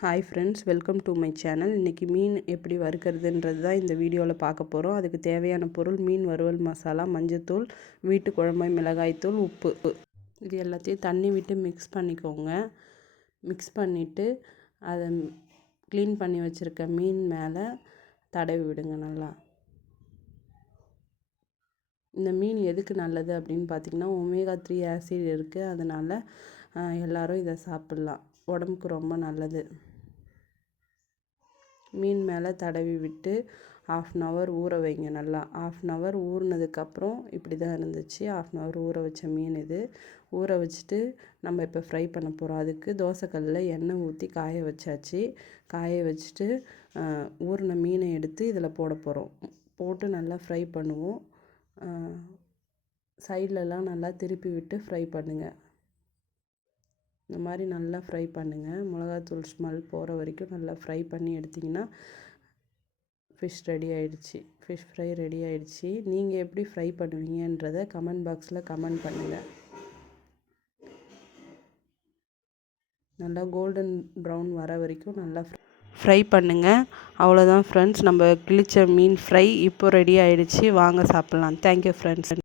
Hi friends, welcome to my channel. இன்றைக்கி மீன் எப்படி வறுக்கிறதுன்றது தான் இந்த வீடியோவில் பார்க்க போகிறோம். அதுக்கு தேவையான பொருள் மீன் வறுவல் மசாலா, மஞ்சத்தூள், வீட்டு குழம்பு மிளகாய்த்தூள், உப்பு. இது எல்லாத்தையும் தண்ணி விட்டு மிக்ஸ் பண்ணிக்கோங்க. மிக்ஸ் பண்ணிவிட்டு அதை க்ளீன் பண்ணி வச்சுருக்க மீன் மேலே தடவி விடுங்க நல்லா. இந்த மீன் எதுக்கு நல்லது அப்படின்னு பார்த்திங்கன்னா, ஒமேகா 3 ஆசிட் இருக்குது. அதனால் எல்லோரும் இதை சாப்பிட்லாம். உடம்புக்கு ரொம்ப நல்லது. மீன் மேலே தடவி விட்டு 1/2 hour ஊற வைங்க நல்லா. 1/2 hour ஊறினதுக்கப்புறம் இப்படி தான் இருந்துச்சு. 1/2 hour ஊற வச்ச மீன் இது. ஊற வச்சுட்டு நம்ம இப்போ ஃப்ரை பண்ண போகிறோம். அதுக்கு தோசைக்கல்லில் எண்ணெய் ஊற்றி காய வச்சாச்சு. காய வச்சுட்டு ஊறின மீனை எடுத்து இதில் போட போகிறோம். போட்டு நல்லா ஃப்ரை பண்ணுவோம். சைட்லலாம் நல்லா திருப்பி விட்டு ஃப்ரை பண்ணுங்கள். இந்த மாதிரி நல்லா ஃப்ரை பண்ணுங்கள். மிளகாத்தூள் ஸ்மெல் போகிற வரைக்கும் நல்லா ஃப்ரை பண்ணி எடுத்திங்கன்னா ஃபிஷ் ரெடி ஆகிடுச்சி. ஃபிஷ் ஃப்ரை ரெடி ஆகிடுச்சி. நீங்கள் எப்படி ஃப்ரை பண்ணுவீங்கன்றதை கமெண்ட் பாக்ஸில் கமெண்ட் பண்ணுங்கள். நல்லா கோல்டன் ப்ரௌன் வர வரைக்கும் நல்லா ஃப்ரை பண்ணுங்கள். அவ்வளோதான் ஃப்ரெண்ட்ஸ், நம்ம கிழிச்ச மீன் ஃப்ரை இப்போ ரெடி ஆகிடுச்சி. வாங்க சாப்பிட்லாம். Thank you friends.